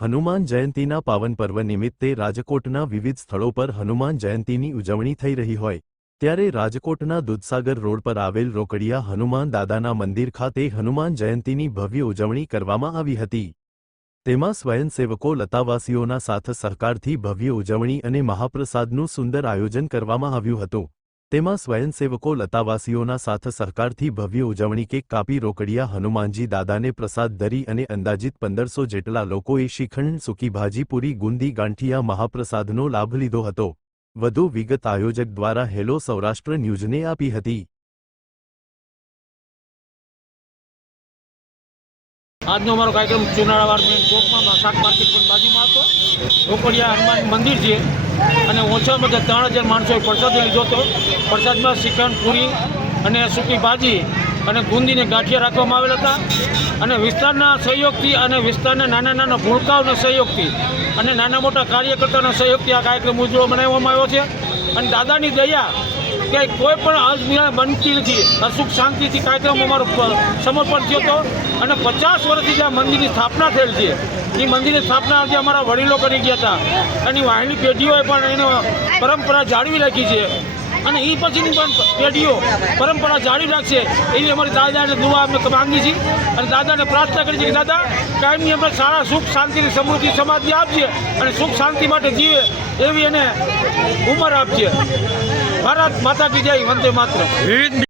હનુમાન જયંતીના પાવન પર્વ નિમિત્તે રાજકોટના વિવિધ સ્થળો પર હનુમાન જયંતીની ઉજવણી થઈ રહી હોય. ત્યારે રાજકોટના દૂધસાગર રોડ પર આવેલ રોકડિયા હનુમાન દાદાના મંદિર ખાતે હનુમાન જયંતીની ભવ્ય ઉજવણી કરવામાં આવી હતી. તેમાં સ્વયંસેવકો લતાવાસીઓના સાથ સહકારથી ભવ્ય ઉજવણી અને મહાપ્રસાદનું સુંદર આયોજન કરવામાં આવ્યું હતું. તેમાં સ્વયંસેવકો લતાવાસીઓના સાથ સહકારથી ભવ્ય ઉજવણી કેક કાપી રોકડિયા હનુમાનજી દાદાને પ્રસાદ ધરી અને અંદાજિત પંદરસો જેટલા લોકોએ શિખંડ સૂકી ભાજીપુરી ગુંદી ગાંઠિયા મહાપ્રસાદનો લાભ લીધો હતો. વધુ વિગત આયોજક દ્વારા હેલો સૌરાષ્ટ્ર ન્યૂઝને આપી હતી. આજનો અમારો કાર્યક્રમ ચુનાળાવાડ મેન ચોકમાં શાક માર્કેટ પણ બાજુમાં હતો. રોકડિયા હનુમાન મંદિર છે. અને ઓછામાં ઓછા ત્રણ હજાર માણસોએ પ્રસાદ લીધો હતો. પ્રસાદમાં શ્રીખંડ, પૂરી અને સૂકી ભાજી અને ગુંદીને ગાંઠિયા રાખવામાં આવેલ હતા. અને વિસ્તારના સહયોગથી અને વિસ્તારના નાના નાના ભૂલકાઓના સહયોગથી અને નાના મોટા કાર્યકર્તાના સહયોગથી આ કાર્યક્રમ ઉજવો બનાવવામાં આવ્યો છે. અને દાદાની દયા કે કોઈ પણ અજમિયા બનતી નથી. અસુખ શાંતિથી કાર્યક્રમ અમારો સમર્પણ થયો હતો. અને પચાસ વર્ષથી જે મંદિરની સ્થાપના થયેલ છે, એ મંદિરની સ્થાપના જે અમારા વડીલો કરી ગયા હતા. અને વાહિની પેઢીઓએ પણ એનો પરંપરા જાળવી રાખી છે. અને એ પછીની પણ પેઢીઓ પરંપરા જાળવી રાખશે એવી અમારી દાદાને દુઆ અમે માંગી છીએ. અને દાદાને પ્રાર્થના કરી છે કે દાદા, કાયમની અમે સારા સુખ શાંતિની સમૃદ્ધિ સમાજને આપજે અને સુખ શાંતિ માટે જીવે એવી એને ઉંમર આપજે. ભારત માતા કી જય, વંદે માત્ર